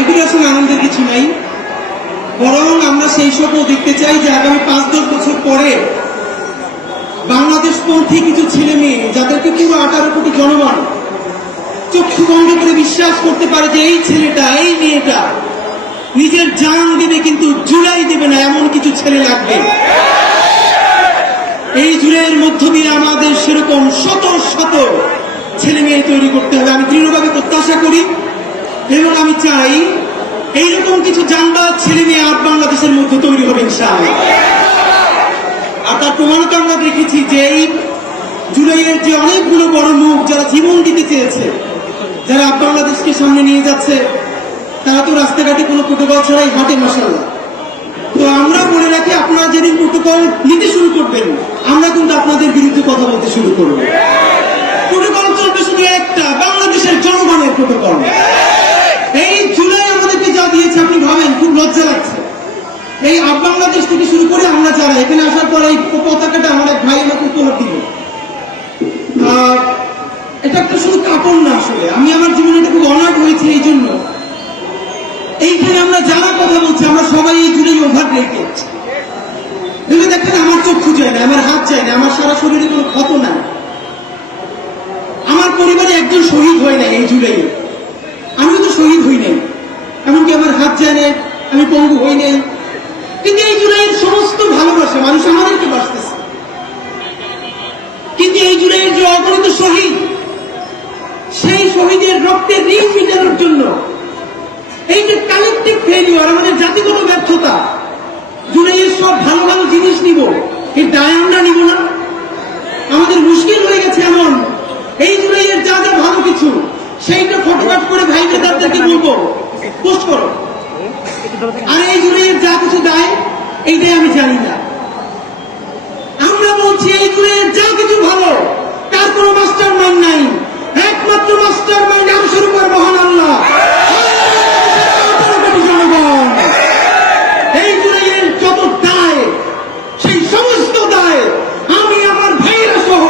এগুলো আসলে আনন্দের কিছু নাই, বরং আমরা সেই স্বপ্ন দেখতে চাই যে আগামী 5-10 বছর পরে বাংলাদেশপন্থী কিছু ছেলে মেয়ে যাদেরকে পুরো 18 কোটি জনগণ চক্ষু বন্ধ করে বিশ্বাস করতে পারে যে এই ছেলেটা এই মেয়েটা নিজের জান দেবে কিন্তু জুলাই দেবে না, এমন কিছু ছেলে লাগবে। এই জুলাইয়ের মধ্য দিয়ে আমাদের সেরকম শত শত ছেলে মেয়ে তৈরি করতে হবে। আমি দৃঢ়ভাবে প্রত্যাশা করি এবং আমি চাই এইরকম কিছু জানবাজ ছেলে মেয়ে আর বাংলাদেশের মধ্যে তৈরি হবে ইনশাআল্লাহ। আর তার প্রমাণিত আমরা দেখেছি যে এই জুলাইয়ের যে অনেকগুলো বড় মুখ যারা জীবন দিতে চেয়েছে, যারা বাংলাদেশকে সামনে নিয়ে যাচ্ছে, তারা তো রাস্তাঘাটে কোনো প্রোটোকল ছাড়াই হাঁটে মাশাআল্লাহ। তো আমরা বলে রাখি, আপনারা যেদিন প্রোটোকল নিতে শুরু করবেন আমরা কিন্তু আপনাদের বিরুদ্ধে কথা বলতে শুরু করব। প্রোটোকল চলবে শুধু একটা, বাংলাদেশের জনগণের প্রোটোকল। এই জুলাই আমাদেরকে যা দিয়েছে আপনি ভাবেন, খুব লজ্জা লাগছে। এই বাংলাদেশ থেকে শুরু করে আমরা যারা এখানে আসার পর এই পতাকাটা আমার এক ভাই আমাকে উপহার দিল। এটা একটা শুধু কাপড় না, আসলে আমি আমার জীবনে এটা খুব অনার্ড হয়েছে এই জন্য। এইখানে আমরা যারা কথা বলছি আমরা সবাই এই জুলাই ওভার ব্রেকেট। ভেবে দেখেন, আমার চক্ষু যায় না, আমার হাত যায় না, আমার সারা শরীরে কোনো ক্ষত নাই, আমার পরিবারে একজন শহীদ হয় না এই জুলাই। আমি তো শহীদ হই নাই, এমনকি আমার হাত যায় না, আমি পঙ্গু হই নাই, কিন্তু এই জুলাইয়ের সমস্ত ভালোবাসা মানুষ আমাদেরকে বাঁচতেছে। কিন্তু এই জুলাইয়ের যে অগণিত শহীদ, সেই শহীদের রক্তের ঋণ মেটানোর জন্য এই যে কালেকটিভ ফেলিওর, আমাদের জাতিগত ব্যর্থতা, জুলাইয়ের সব ভালো ভালো জিনিস নিব, এই দায় আমরা নিব না? আমাদের মুশকিল হয়ে গেছে এমন, এই জুলাইয়ের যা যা ভালো কিছু সেইটা ফটোগ্রাফ করে ভাই বেদারদেরকে বলবো পোস্ট করো, আর এই জুলাইয়ের যা কিছু দায় এইটাই আমি জানি না। আমরা বলছি এই জুলাইয়ের যা কিছু ভালো তার কোনো মাস্টার মাইন্ড নাই, একমাত্র মাস্টার মাইন্ড আমস্বরূপের মহান আল্লাহ। জনগণ এই জুলাইয়ের যত দায়, সেই সমস্ত দায় আমি আমার ভাইয়েরা সহ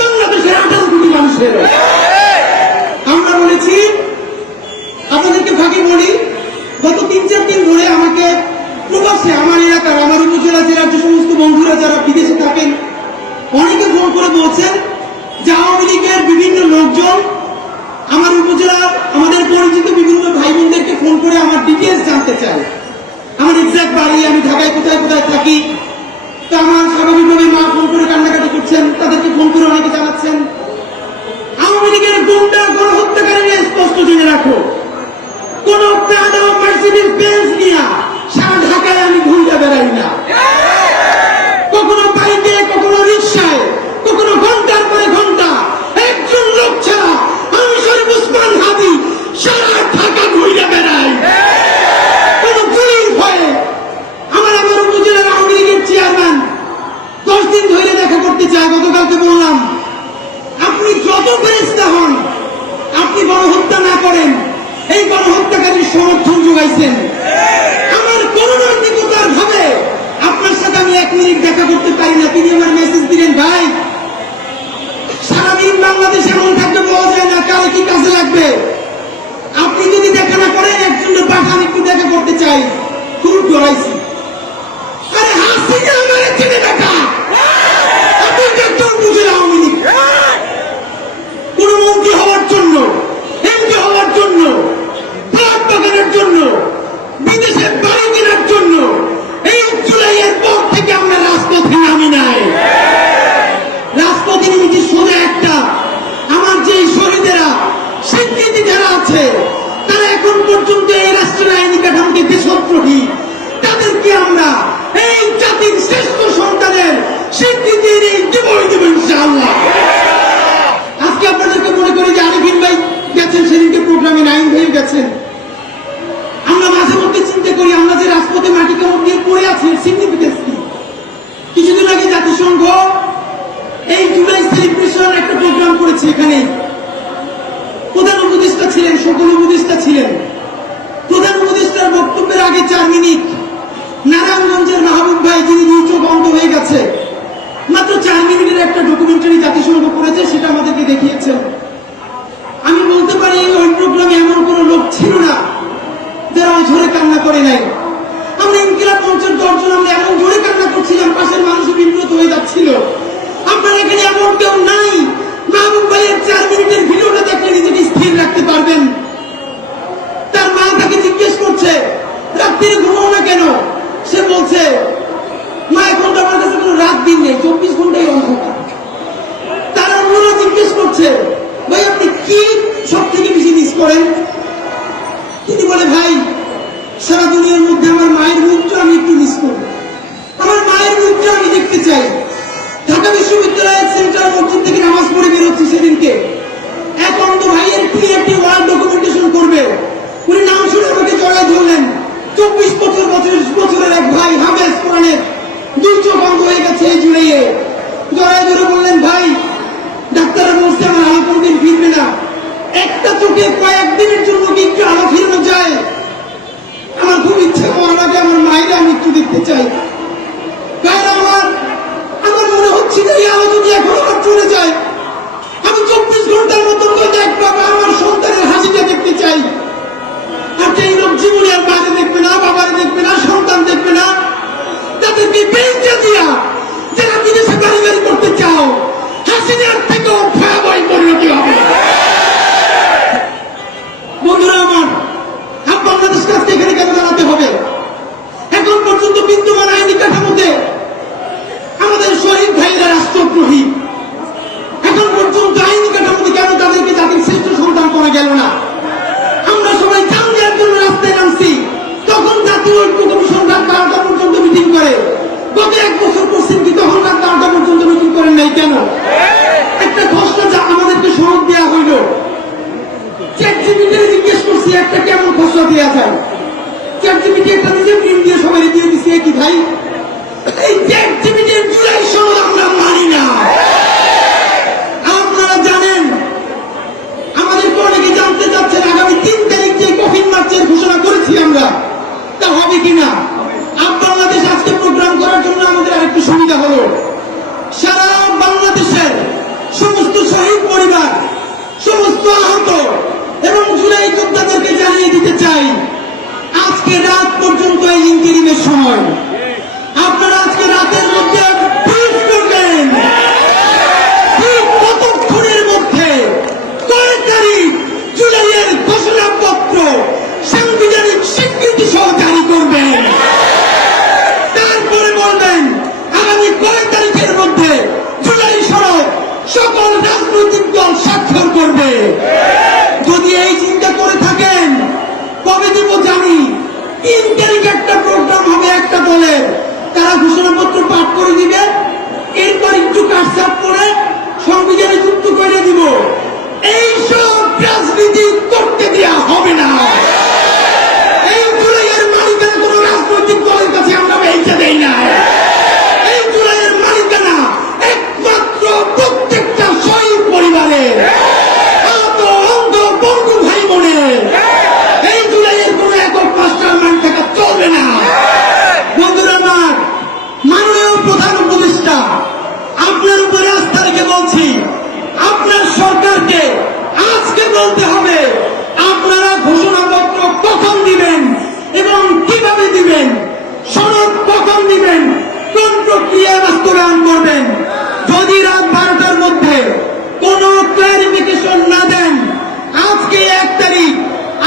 বাংলাদেশের 18 কোটি মানুষের। আমরা বলেছি, আপনাদেরকে ফাঁকি বলি, গত 3-4 দিন ধরে আমাকে প্রবাসে আমার এলাকার, আমার উপজেলা জেলার যে সমস্ত বন্ধুরা যারা বিদেশে থাকেন অনেকে ফোন করে বলছেন যে আওয়ামী লীগের বিভিন্ন লোকজন আমার উপজেলার আমাদের পরিচিত বিভিন্ন ভাই বোনদেরকে ফোন করে আমার ডিটেলস জানতে চায়, আমার এক্সাক্ট বাড়ি, আমি ঢাকায় কোথায় কোথায় থাকি। তো আমার স্বাভাবিকভাবে মা ফোন করে কান্নাকাটি করছেন, তাদেরকে ফোন করে অনেকে জানাচ্ছেন। আওয়ামী লীগের গুন্ডা গণহত্যাকারীরা স্পষ্ট জেনে রাখো, কোন প্রাণ মার্সিডিজ বেঞ্জ নিয়ে সারা ঢাকায় আমি ঘুরতে বেড়াই না, কখনো বাইকে, কখনো রিক্সায়, কখনো ঘন্টার পরে ঘন্টা একজন লোক ছাড়া আমি শরীফ ওসমান হাদি সারা ঢাকা ঘুরে বেড়াই। কোন গুলির ভয়ে আমার উপজেলার আওয়ামী লীগের চেয়ারম্যান 10 দিন ধরে দেখা করতে চায়। গতকালকে বললাম, আপনি যত ফেরেশতা হন, আপনি গণহত্যা না করেন, এই গণহত্যাকারীর সমর্থন যোগাইছেন। আমার করুণান্বিতার ভাবে আপনার সাথে আমি 1 মিনিট দেখা করতে পারি না। তিনি আমার মেসেজ দিলেন, ভাই সারাদিন বাংলাদেশে এমন থাকতে পাওয়া যায় না, কারো কি কাজে লাগবে, আপনি যদি দেখা না করেন একজনের পাঠান, একটু দেখা করতে চাই। খুব ডরাইছি। আরে হাসিনা আমারে চিনে দেখা, আপনি একজন বুঝে আওয়ামী লীগ কোন মন্ত্রী হওয়ার জন্য, এমপি হওয়ার জন্য, ফ্ল্যাট বাগানের জন্য, বিদেশে বাড়ি কেনার জন্য এই জুলাইয়ের পর থেকে আমরা রাজপথে নামি নাই। রাজপথে নেমেছি সোজা একটা, আমার যে শহীদেরা স্বীকৃতি যারা আছে তারা এখন পর্যন্ত এই রাষ্ট্রের আইনি কাঠামোকে দেশদ্রোহী, তাদেরকে আমরা এই জাতির শ্রেষ্ঠ সন্তানের স্বীকৃতির এই জীবন দেব ইনশাআল্লাহ। আজকে আপনাদেরকে মনে করি যে আরিফিন ভাই গেছেন, সেদিনকে প্রোগ্রামে নাইম ভাই গেছেন। আমরা মাঝে মধ্যে চিন্তা করি আমরা যে রাজপথে মাটি কামড় দিয়ে পড়ে আছি সিগনিফিকেন্স কি। কিছুদিন আগে জাতিসংঘ এই জুলাই সেলিব্রেশন একটা প্রোগ্রাম করেছে, এখানে প্রধান উপদেষ্টা ছিলেন, সকল উপদেষ্টা ছিলেন। প্রধান উপদেষ্টার বক্তব্যের আগে 4 মিনিট নারায়ণগঞ্জের মাহবুব ভাই, যিনি 2 চোখ অন্ধ হয়ে গেছে, মাত্র 4 মিনিটের একটা ডকুমেন্টারি জাতিসংঘ করেছে, সেটা আমাদেরকে দেখিয়েছেন। আমি বলতে পারি ওই প্রোগ্রামে এমন কোন লোক ছিল না করে নাই। আমরা ইনকিলাব মঞ্চের 10 জন আমরা এমন জোরে কান্না করছিলাম, পাশের মানুষ বিব্রত হয়ে যাচ্ছিল। আপনার এখানে এমন কেউ নাই মাহবুব ভাইয়ের 4 মিনিটের ভিডিওটা দেখলে নিজেকে স্থির রাখতে পারবেন? তার মা তাকে জিজ্ঞেস করছে রাত্রিরে ঘুমাও না কেন? সে বলছে মা এখন তো আমার কাছে কোনো রাত দিন নেই, 24 ঘন্টাই অন্ধকার। তারা ওরা জিজ্ঞেস করছে ভাই আপনি কি সব থেকে বেশি মিস করেন? তিনি বলে ভাই সারা দুনিয়ার মধ্যে আমার মায়ের মুখটা আমি একটু মিস করি, আমার মায়ের মুখটা আমি দেখতে চাই। ঢাকা বিশ্ববিদ্যালয়ের সেন্ট্রাল মসজিদ থেকে নামাজ পড়ে বেরোচ্ছি সেদিনকে, এখন তো ভাইয়ের একটি ওয়ার্ড ডকুমেন্টেশন করবে। উনি নাম শুনে আমাকে জড়ায় ধরলেন। 24 বছরের এক ভাই হাফেজ কোরআনের, 2 চোখ বন্ধ হয়ে গেছে এই জুড়ে। জড়ায় ধরে বললেন ভাই ডাক্তাররা বলছে আমার আলো কোনদিন ফিরবে না, একটা চোখে কয়েকদিনের জন্য কি একটু আলো ফিরানো যায়? আমার খুব ইচ্ছা করার আগে আমার মায়ের আমি একটু দেখতে চাই। আমার মনে হচ্ছে যে এই আলো যদি এখন আমার চলে যায়, আমি 24 ঘন্টার মতো দেখবো আমার সন্তানের হাসিটা দেখতে চাই। আর যে লোক জীবনে আর মাকে দেখবে না, বাবারে দেখবে না, সন্তান দেখবে না, তাদেরকে বেঞ্চে দিয়া যারা বিদেশে বাড়ি বাড়ি করতে চাও, হাসিনার থেকেও ভয়াবহ পরিণতি হবে। বন্ধুরা আমার, বাংলাদেশ কাজকে এখানে কেন দাঁড়াতে হবে? এখন পর্যন্ত বিদ্যমান আইনি কাঠামোতে আমাদের শহীদ ভাইরা রাষ্ট্রদ্রোহী। এখন পর্যন্ত আইনি কাঠামোতে কেন তাদেরকে জাতির শ্রেষ্ঠ সন্তান করা গেল না? আমরা সবাই জান দেওয়ার জন্য রাস্তায় নামছি, তখন জাতীয় ঐক্য কমিশন রাত 12টা পর্যন্ত মিটিং করে। গত 1 বছর করছেন কি তখন রাত 12টা পর্যন্ত মিটিং করেন নাই কেন? একটা ঘোষণা যা আমাদেরকে সনদ দেওয়া হইল, চ্যাটজিপিটি জিজ্ঞেস করছি একটা কেমন ঘোষণা দেওয়া যায়? চ্যাটজিপিটি একটা নিজে প্রিন্ট দিয়ে সবাই দিয়ে দিচ্ছে কি ভাই এই চ্যাটজিপিটির জুলাই সনদ আমরা মানি না। আপনারা জানেন, আমাদের অনেকে জানতে চাচ্ছেন আগামী 3 তারিখ যে কফিন মার্চের ঘোষণা করেছি আমরা, তা হবে কিনা? বাংলাদেশ আজকে প্রোগ্রাম করার জন্য আমাদের আরেকটু সুবিধা হলো, সারা বাংলাদেশের সমস্ত শহীদ পরিবার, সমস্ত আহত এবং জুলাই যোদ্ধাদেরকে জানিয়ে দিতে চাই আজকে রাত পর্যন্ত এই ইন্টারিমের সময়। আপনারা আজকে রাতের মধ্যে ব্রিফ করবেন ঠিক কতক্ষণের মধ্যে কয় তারিখ জুলাইয়ের ঘোষণাপত্র সাংবিধানিক স্বীকৃতি সহ জারি করবেন। তারপরে বলবেন আগামী কয় তারিখের মধ্যে জুলাই সনদ সকল রাজনৈতিক দল স্বাক্ষর করবে। যদি এই চিন্তা করে থাকেন কবে দিব জানি, 3 তারিখ একটা প্রোগ্রাম হবে একটা দলের, তারা ঘোষণাপত্র পাঠ করে দিবে, এরপর একটু কাটছাপ করে সংবিধানে যুক্ত করে দিব। এইসব রাজনীতি করতে দেওয়া হবে না। এই জুলাইয়ের মালিকানা কোন রাজনৈতিক দলের কাছে আমরা বেঁচে দেই না। এই জুলাইয়ের মালিকানা একমাত্র প্রত্যেকটা শহীদ পরিবারের, আহত অন্ধ বন্ধু ভাই বোনের। এই জুলাইয়ের কোন একক মাস্টার মাইন্ড থাকা চলবে না। বন্ধুরা আমার, মাননীয় প্রধান উপদেষ্টা, আপনার উপরে আস্থা রেখে বলছি, আপনার সরকারকে আজকে বলতে হবে আপনারা ঘোষণাপত্র কখন দিবেন এবং কিভাবে দিবেন, সনদ কখন দিবেন, কোন প্রক্রিয়া বাস্তবায়ন করবেন। যদি রাত 12টার মধ্যে কোন ক্লারিফিকেশন না দেন, আজকে 1 তারিখ,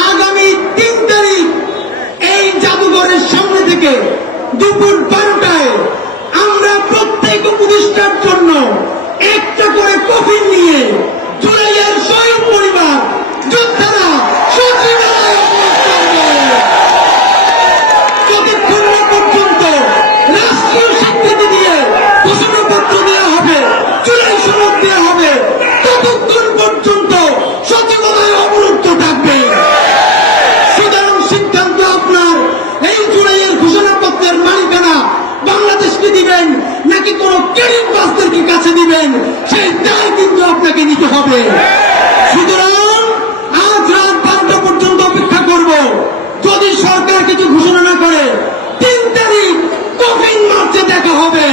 আগামী 3 তারিখ এই জাদুঘরের সামনে থেকে দুপুর 12টায় আমরা প্রত্যেক উপদেষ্টার জন্য একটা করে কফিন নিয়ে জুলাইয়ের শহীদ পরিবার যোদ্ধারা সচিবালয়ে যতক্ষণ না পর্যন্ত রাষ্ট্রীয় স্বীকৃতি দিয়ে ঘোষণাপত্র দেওয়া হবে, জুলাই সনদ দেওয়া হবে, ততক্ষণ পর্যন্ত সচিবালয় অবরুদ্ধ থাকবে। সুতরাং সিদ্ধান্ত আপনার, এই জুলাইয়ের ঘোষণাপত্রের মালিকানা বাংলাদেশকে দিবেন নাকি কোন ক্রেডিট বাসদেরকে কাছে দিবেন, সেই দায় কিন্তু আপনাকে নিতে হবে। সুতরাং আজ রাত 12টা পর্যন্ত অপেক্ষা করব। যদি সরকার কিছু ঘোষণা না করে 3 তারিখ কফিন মার্চে দেখা হবে।